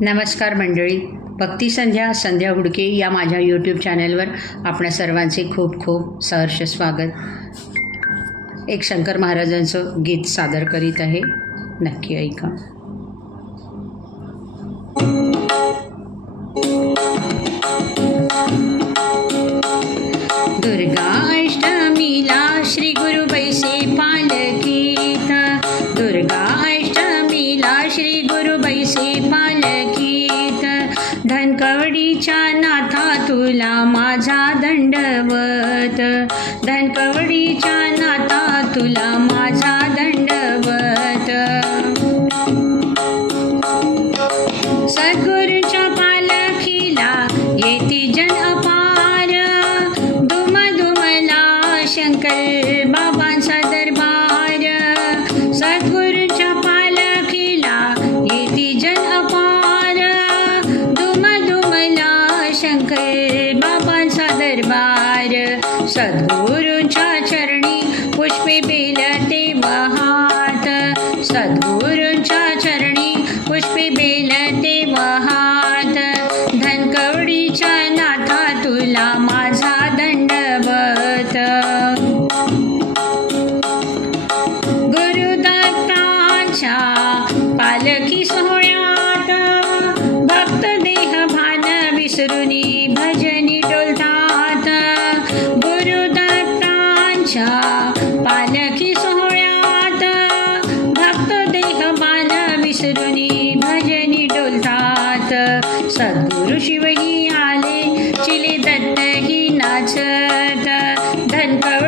नमस्कार मंडळी. भक्ती संध्या संध्या हुडके या माझ्या यूट्यूब चॅनलवर आपल्या सर्वांचे खूप खूप सहर्ष स्वागत. एक शंकर महाराजांचं गीत सादर करीत आहे. नक्की ऐका. दंडवत. धनपवडीच्या नाता तुला माझा दंडवत. सद्गुरूच्या सद्गुरूच्या चरणी पुष्पे बिलते महात. सद्गुरू पालखी सोहळ्यात भक्त देह बाला विसरुनी भजनी डोलतात. सद्गुरु शिवही आले चिले दत्तही नाचत. धनपव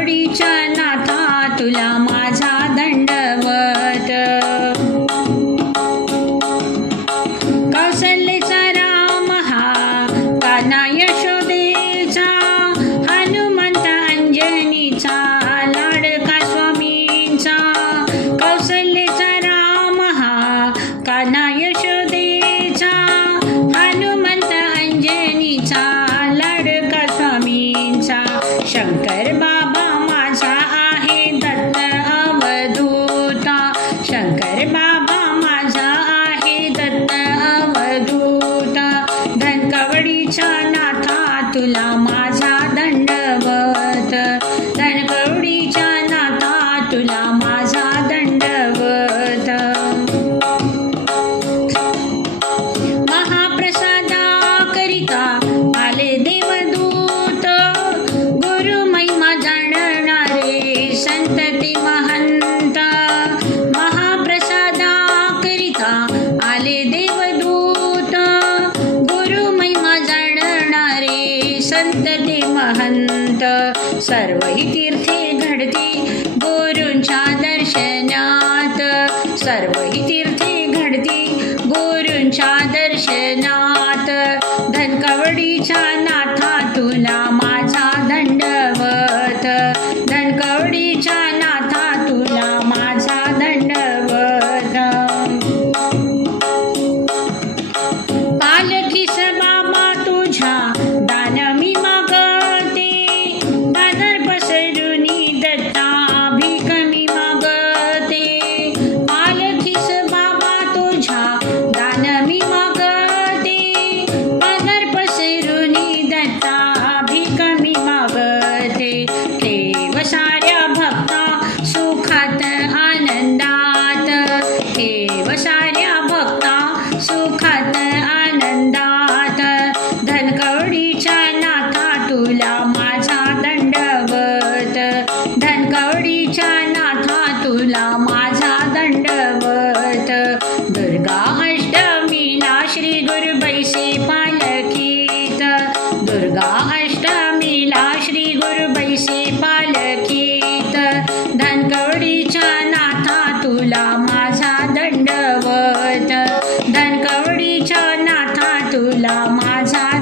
नाथा तुला माझ सर्व ही तीर्थे घडती. गुरूंच्या दर्शनात सर्व ही तीर्थे घडती. गुरूंच्या दर्शनात धनकवडीच्या नाथा तुला गुरबैशी पालखीत. धनकवडीच्या नाथा तुला माझा दंडवत. धनकवडीच्या नाथा तुला माझा